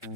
Alright,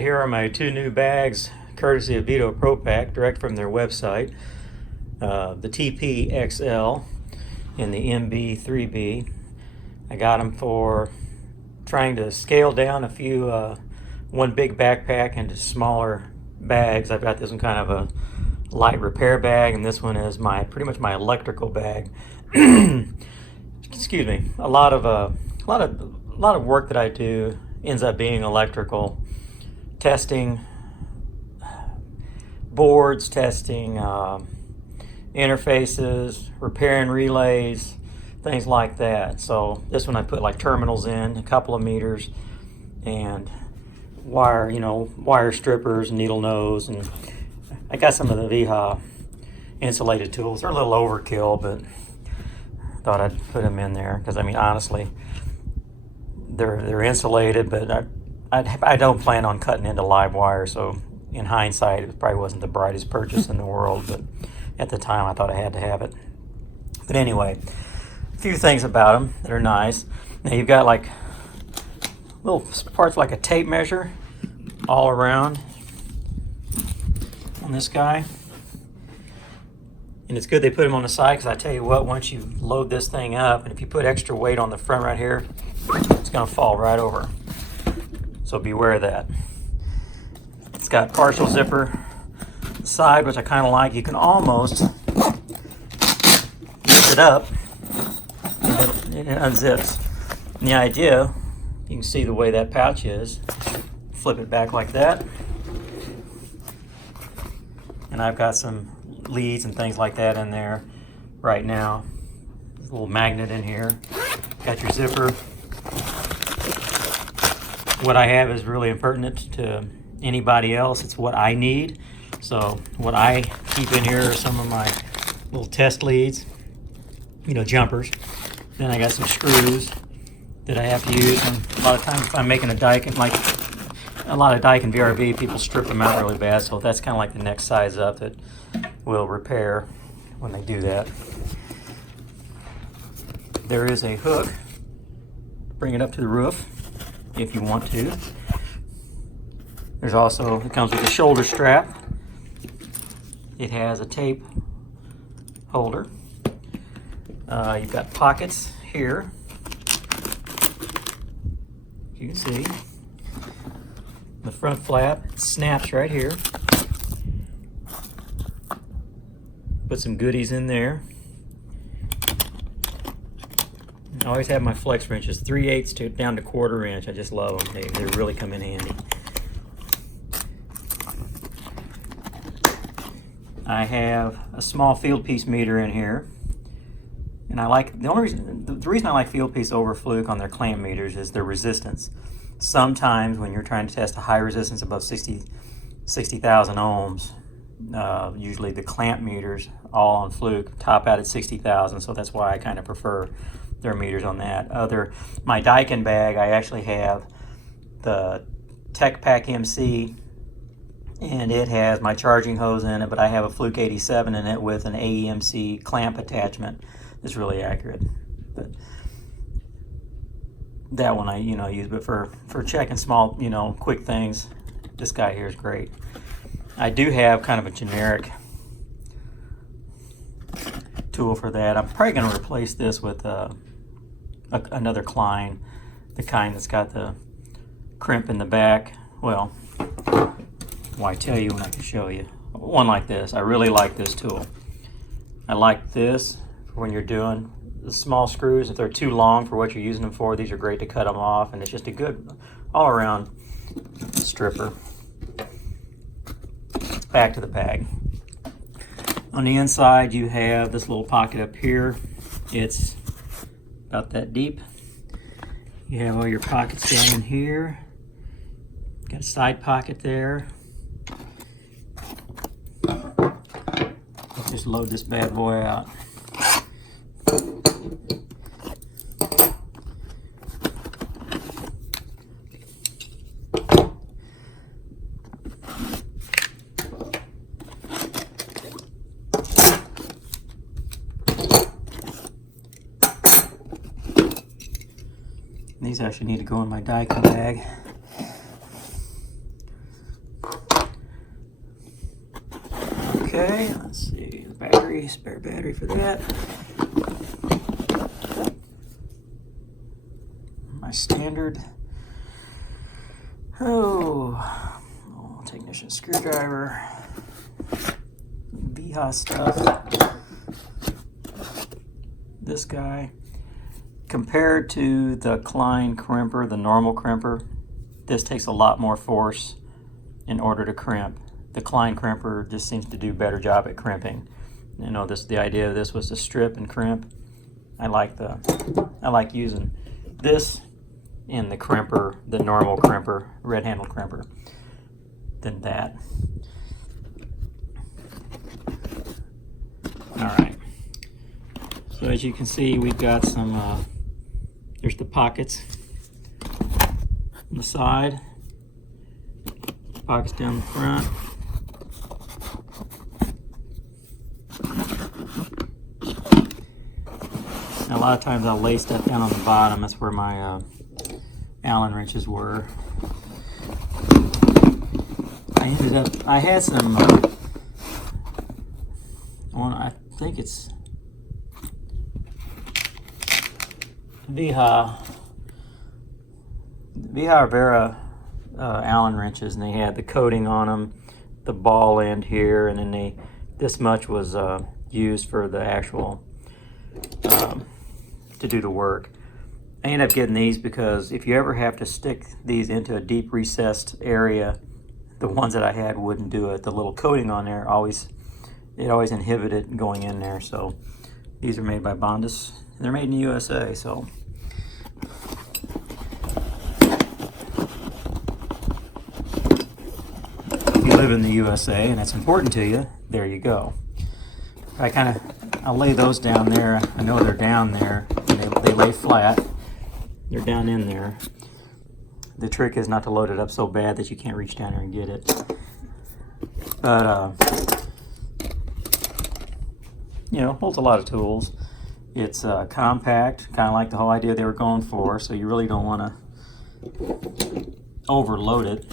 here are my two new bags, courtesy of Veto Pro Pac, direct from their website. The TP XL and the MB3B. I got them for trying to scale down a few, one big backpack into smaller bags. I've got this one kind of a light repair bag, and this one is pretty much my electrical bag. Excuse me. A lot of work that I do ends up being electrical. Testing boards, testing interfaces, repairing relays, things like that. So this one I put like terminals in, a couple of meters, and wire strippers, needle nose, and I got some of the VHA insulated tools. They're a little overkill, but thought I'd put them in there because, I mean, honestly, they're insulated, but I don't plan on cutting into live wire, so in hindsight, it probably wasn't the brightest purchase in the world, but at the time, I thought I had to have it. But anyway, a few things about them that are nice. Now, you've got like little parts like a tape measure all around on this guy. And it's good they put them on the side, because I tell you what, once you load this thing up, and if you put extra weight on the front right here, it's going to fall right over. So beware of that. It's got partial zipper side, which I kind of like. You can almost lift it up and it unzips. And the idea, you can see the way that pouch is. Flip it back like that. And I've got some leads and things like that in there right now. There's a little magnet in here. Got your zipper. What I have is really impertinent to anybody else. It's what I need. So what I keep in here are some of my little test leads, jumpers. Then I got some screws that I have to use. And a lot of times if I'm making a Daikin, like a lot of Daikin VRV, people strip them out really bad. So that's kind of like the next size up that will repair when they do that. There is a hook. Bring it up to the roof if you want to. There's also, it comes with a shoulder strap. It has a tape holder. You've got pockets here. You can see the front flap snaps right here. Put some goodies in there. I always have my flex wrenches, 3/8 down to 1/4 inch. I just love them. They really come in handy. I have a small field piece meter in here, and I like the reason I like field piece over fluke on their clamp meters is their resistance. Sometimes when you're trying to test a high resistance above 60,000 ohms, usually the clamp meters all on fluke top out at 60,000, so that's why I kind of prefer their meters on that. My Daikin bag, I actually have the Tech Pack MC, and it has my charging hose in it, but I have a Fluke 87 in it with an AEMC clamp attachment. It's really accurate. But that one I use, but for checking small, quick things, this guy here is great. I do have kind of a generic tool for that. I'm probably going to replace this with another Klein, the kind that's got the crimp in the back. Well, I tell you when I can show you. One like this. I really like this tool. I like this for when you're doing the small screws. If they're too long for what you're using them for, these are great to cut them off, and it's just a good all-around stripper. Back to the bag. On the inside, you have this little pocket up here. It's about that deep. You have all your pockets down in here. Got a side pocket there. Just load this bad boy out. These actually need to go in my Daikin bag. Okay, let's see, the battery, spare battery for that. My standard, technician screwdriver, VHA stuff. This guy. Compared to the Klein crimper, the normal crimper, this takes a lot more force in order to crimp. The Klein crimper just seems to do a better job at crimping. You know, the idea of this was to strip and crimp. I like using this in the crimper, the normal crimper, red handle crimper, than that. All right. So as you can see, we've got some. There's the pockets on the side, pockets down the front. Now, a lot of times I'll lay stuff down on the bottom. That's where my Allen wrenches were. I had some, I think it's VHA Vera Allen wrenches, and they had the coating on them, the ball end here, and then this much was used for the actual to do the work. I ended up getting these because if you ever have to stick these into a deep recessed area, the ones that I had wouldn't do it. The little coating on there always inhibited going in there. So these are made by Bondus. They're made in the USA, so. If you live in the USA and it's important to you, there you go. I'll lay those down there. I know they're down there. They lay flat. They're down in there. The trick is not to load it up so bad that you can't reach down there and get it. But, you know, holds a lot of tools. It's compact, kind of like the whole idea they were going for, so you really don't want to overload it.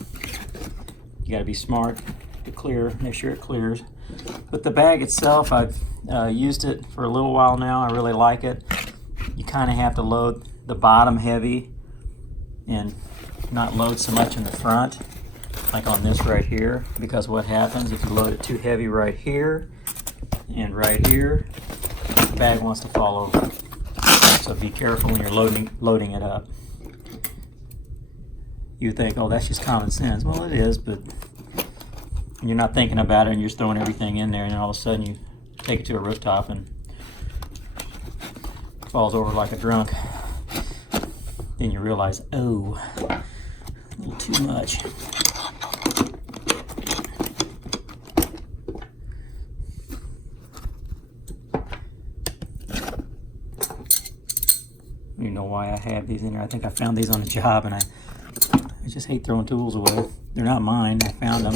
You got to be smart to make sure it clears. But the bag itself, I've used it for a little while now. I really like it. You kind of have to load the bottom heavy and not load so much in the front, like on this right here, because what happens if you load it too heavy right here and right here, the bag wants to fall over. So be careful when you're loading it up. You think, oh, that's just common sense. Well, it is, but you're not thinking about it and you're just throwing everything in there, and then all of a sudden you take it to a rooftop and it falls over like a drunk. Then you realize, oh, a little too much. You know why I have these in there. I think I found these on the job, and I just hate throwing tools away. They're not mine. I found them.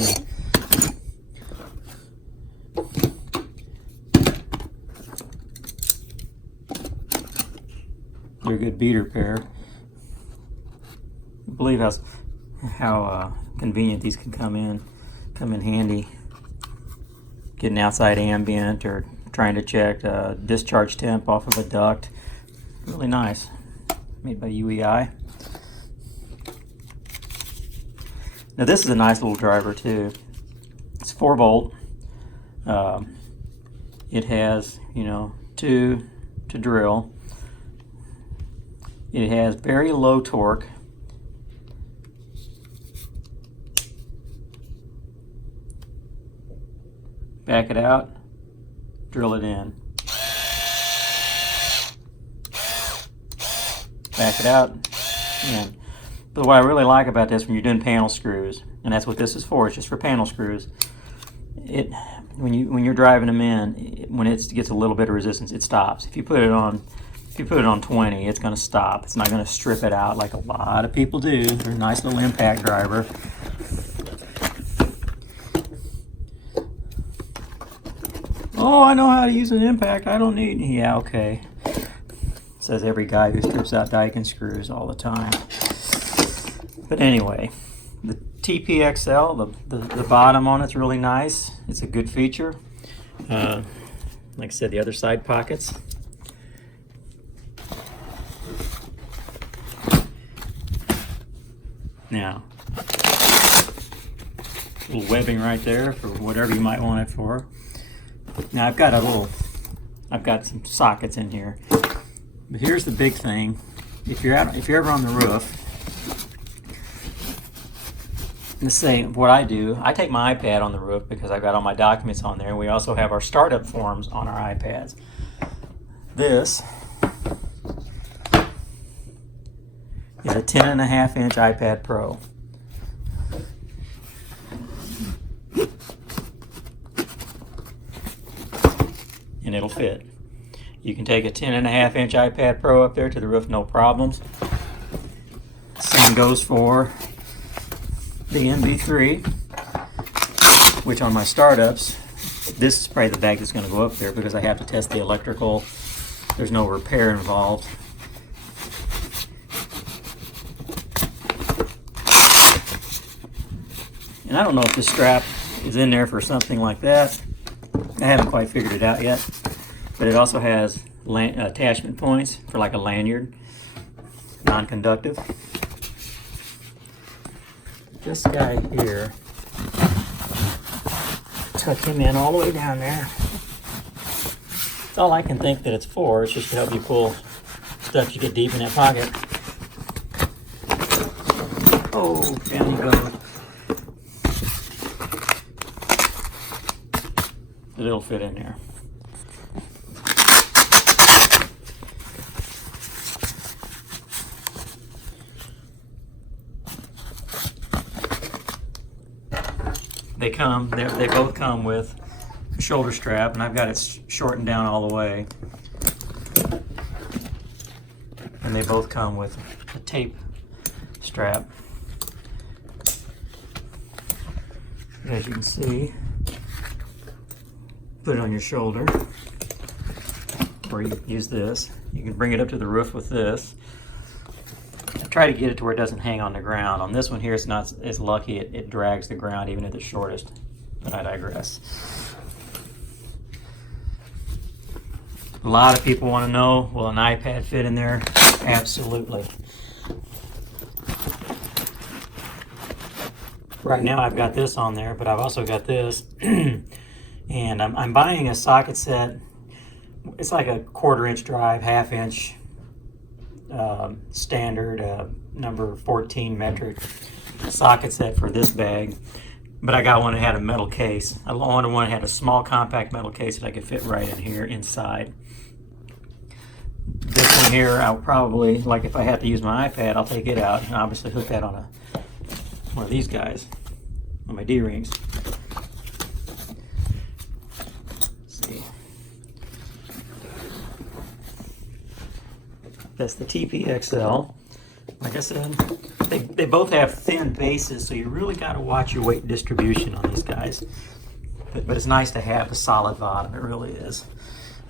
They're a good beater pair. I believe how convenient these can come in handy. Getting outside ambient or trying to check discharge temp off of a duct. Really nice. Made by UEI. Now this is a nice little driver too. It's 4-volt. It has, 2 to drill. It has very low torque. Back it out, drill it in. Back it out, in. But what I really like about this, when you're doing panel screws, and that's what this is for, it's just for panel screws. When you're driving them in, when it gets a little bit of resistance, it stops. If you put it on 20, it's going to stop. It's not going to strip it out like a lot of people do. They're a nice little impact driver. Oh, I know how to use an impact. I don't need. Yeah, okay. Says every guy who strips out Daikin screws all the time. But anyway, the TPXL, the bottom on it's really nice. It's a good feature. Like I said, the other side pockets. Now, a little webbing right there for whatever you might want it for. Now I've got some sockets in here. But here's the big thing. If you're ever on the roof, let's say what I do, I take my iPad on the roof because I've got all my documents on there, and we also have our startup forms on our iPads. This is a 10.5-inch iPad Pro. And it'll fit. You can take a 10.5-inch iPad Pro up there to the roof, no problems. Same goes for the MB3, which on my startups, this is probably the bag that's going to go up there because I have to test the electrical. There's no repair involved. And I don't know if this strap is in there for something like that. I haven't quite figured it out yet. But it also has attachment points for like a lanyard, non-conductive. This guy here, tuck him in all the way down there. That's all I can think that it's for. It's just to help you pull stuff you get deep in that pocket. Oh, down you go. But it'll fit in there. They both come with a shoulder strap, and I've got it shortened down all the way. And they both come with a tape strap. As you can see, put it on your shoulder, or you can use this. You can bring it up to the roof with this. Try to get it to where it doesn't hang on the ground. On this one here, it's not as lucky. It drags the ground even at the shortest, but I digress. A lot of people want to know, will an iPad fit in there? Absolutely. Right now I've got this on there, but I've also got this. And I'm buying a socket set. It's like a 1/4-inch drive, 1/2-inch standard number 14 metric socket set for this bag, but I got one that had a metal case. I wanted one that had a small compact metal case that I could fit right in here inside. This one here, I'll probably, like if I have to use my iPad, I'll take it out and obviously hook that on one of these guys, on my D-rings. That's the TPXL. Like I said, they both have thin bases, so you really got to watch your weight distribution on these guys. But it's nice to have a solid bottom. It really is.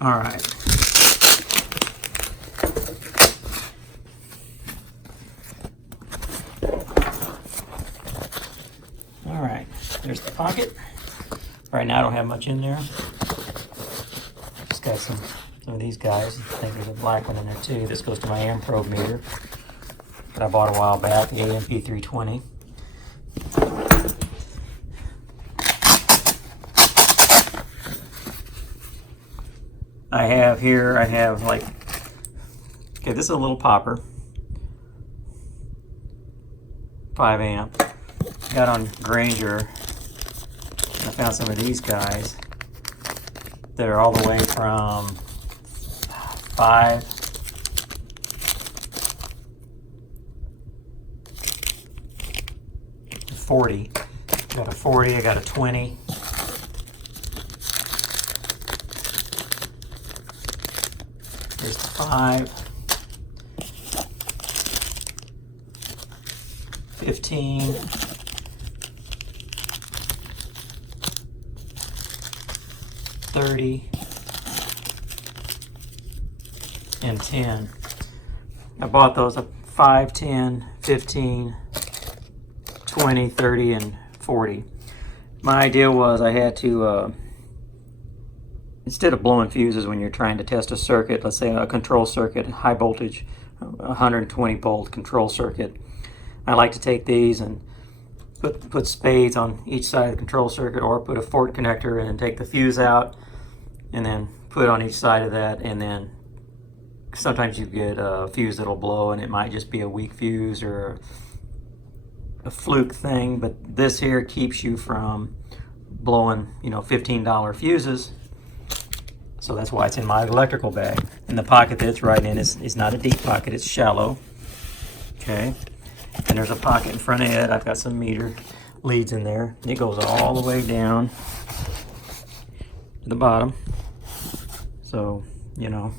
All right. All right. There's the pocket. Right now I don't have much in there. Just got some of these guys. I think there's a black one in there too. This goes to my amp probe meter that I bought a while back, the AMP320. I have like, okay, this is a little popper, 5 amp. Got on Granger, I found some of these guys that are all the way from 5 to 40. I got a 40, I got a 20. There's the 5, 15, 30, and 10. I bought those at 5, 10, 15, 20, 30, and 40. My idea was I had to, instead of blowing fuses when you're trying to test a circuit, let's say a control circuit, high voltage, 120 volt control circuit, I like to take these and put spades on each side of the control circuit, or put a Fort connector and take the fuse out and then put on each side of that, and then sometimes you get a fuse that'll blow and it might just be a weak fuse or a fluke thing, but this here keeps you from blowing, you know, $15 fuses. So that's why it's in my electrical bag. And the pocket that it's right in is not a deep pocket, it's shallow. Okay. And there's a pocket in front of it. I've got some meter leads in there. It goes all the way down to the bottom. So, you know,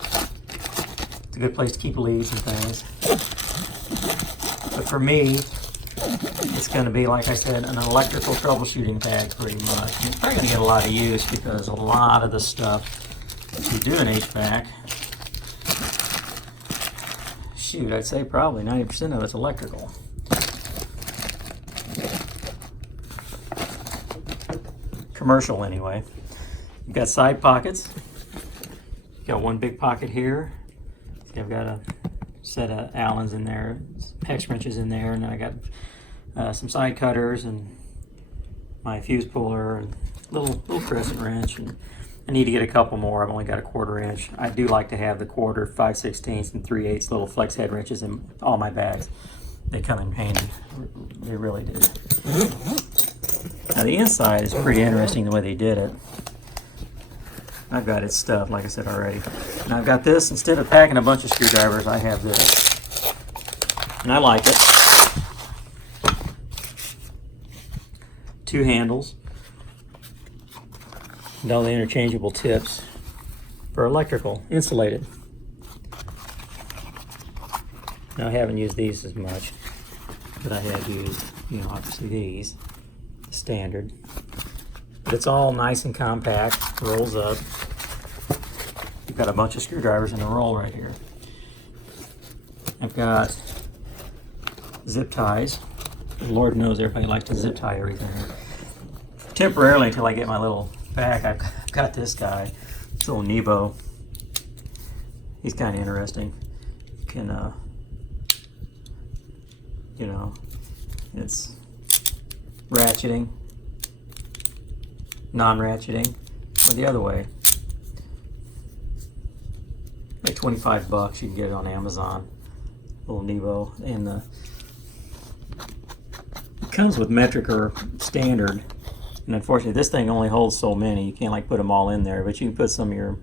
it's a good place to keep leads and things. But for me, it's going to be, like I said, an electrical troubleshooting bag pretty much. And it's probably going to get a lot of use because a lot of the stuff that you do in HVAC, shoot, I'd say probably 90% of it's electrical. Commercial anyway. You've got side pockets. You've got one big pocket here. I've got a set of Allens in there, hex wrenches in there, and then I got some side cutters and my fuse puller and little crescent wrench. And I need to get a couple more. I've only got a 1/4 inch. I do like to have the 1/4, 5/16, and 3/8 little flex head wrenches in all my bags. They come in handy. They really do. Now the inside is pretty interesting the way they did it. I've got it stuffed, like I said already. And I've got this, instead of packing a bunch of screwdrivers, I have this. And I like it. 2 handles. And all the interchangeable tips for electrical, insulated. Now I haven't used these as much, but I have used, you know, obviously these, standard. But it's all nice and compact, rolls up. You've got a bunch of screwdrivers in a roll right here. I've got zip ties. Lord knows everybody likes to zip tie everything. Temporarily, until I get my little bag, I've got this guy, this little Nebo. He's kind of interesting. You can, you know, it's ratcheting, non-ratcheting, or the other way. Like 25 bucks, you can get it on Amazon. Little Nebo, and it comes with metric or standard. And unfortunately, this thing only holds so many. You can't like put them all in there, but you can put some of your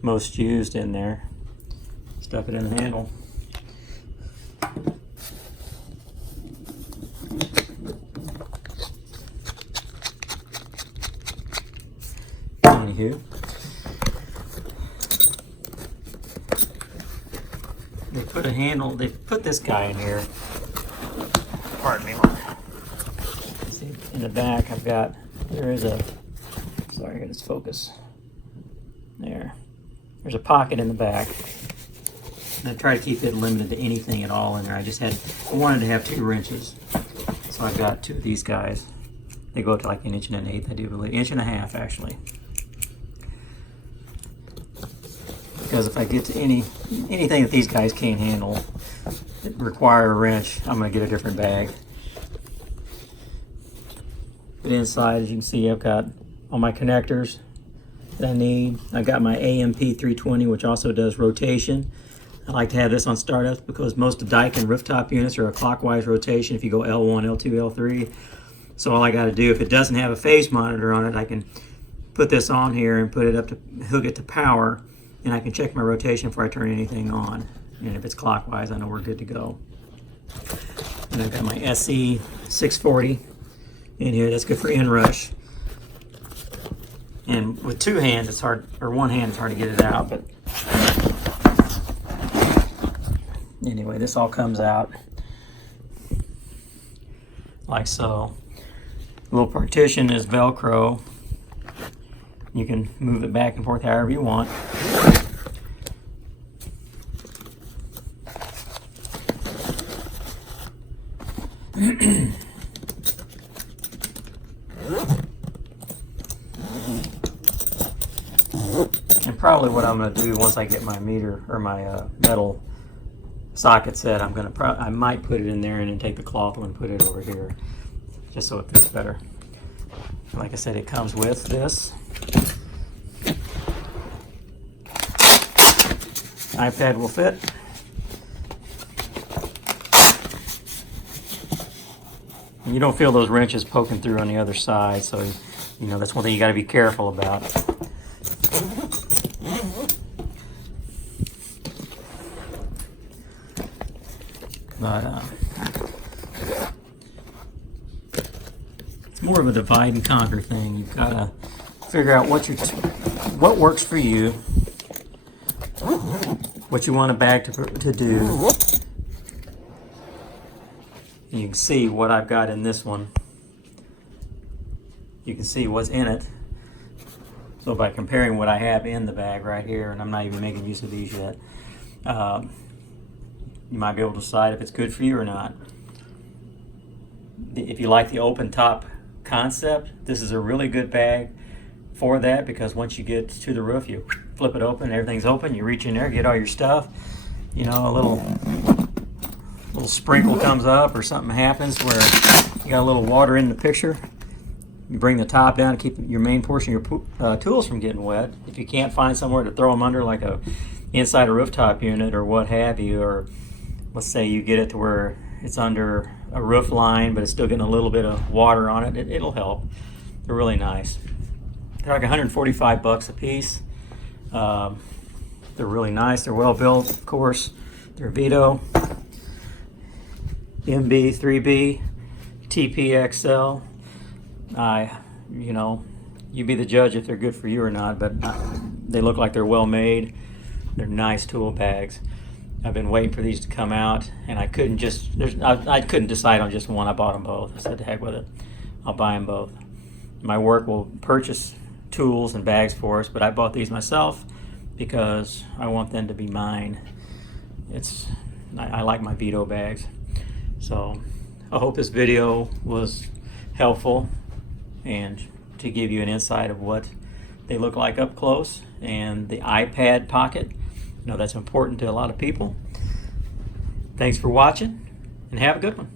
most used in there. Stuff it in the handle. Anywho, they put a handle. They put this guy in here. Pardon me. See, in the back, I've got. There is a. Sorry, I got this focus. There. There's a pocket in the back. And I try to keep it limited to anything at all in there. I wanted to have 2 wrenches, so I've got 2 of these guys. They go to like 1 1/8 inch, I do believe, 1.5 inch actually. Because if I get to anything that these guys can't handle that require a wrench, I'm going to get a different bag. But inside, as you can see, I've got all my connectors that I need. I've got my AMP320, which also does rotation. I like to have this on startups because most of Daikin rooftop units are a clockwise rotation if you go L1, L2, L3. So all I got to do, if it doesn't have a phase monitor on it, I can put this on here and put it up to hook it to power, and I can check my rotation before I turn anything on. And if it's clockwise, I know we're good to go. And I've got my SE640 in here. That's good for inrush. And with two hands, it's hard, or one hand, it's hard to get it out. But anyway, this all comes out like so. The little partition is Velcro. You can move it back and forth however you want. And probably what I'm going to do once I get my meter or my metal socket set, I might put it in there and then take the cloth and put it over here, just so it fits better. Like I said, it comes with this iPad will fit. And you don't feel those wrenches poking through on the other side, so you know that's one thing you got to be careful about. But it's more of a divide and conquer thing. You've got to figure out what works for you, what you want a bag to do. And you can see what I've got in this one. You can see what's in it. So by comparing what I have in the bag right here, and I'm not even making use of these yet, you might be able to decide if it's good for you or not. If you like the open top concept, this is a really good bag for that, because once you get to the roof, you flip it open, everything's open, you reach in there, get all your stuff. You know, a little sprinkle comes up or something happens where you got a little water in the picture. You bring the top down to keep your main portion of your tools from getting wet. If you can't find somewhere to throw them under, like inside a rooftop unit or what have you, or let's say you get it to where it's under a roof line, but it's still getting a little bit of water on it, it'll help. They're really nice. They're like 145 bucks a piece. They're really nice. They're well built, of course. They're Veto MB3B TPXL. You know, you be the judge if they're good for you or not, but they look like they're well made. They're nice tool bags. I've been waiting for these to come out, and I couldn't decide on just one. I bought them both. I said, to heck with it. I'll buy them both. My work will purchase tools and bags for us, but I bought these myself because I want them to be mine. I like my Veto bags. So I hope this video was helpful and to give you an insight of what they look like up close, and the iPad pocket. You know, that's important to a lot of people. Thanks for watching, and have a good one.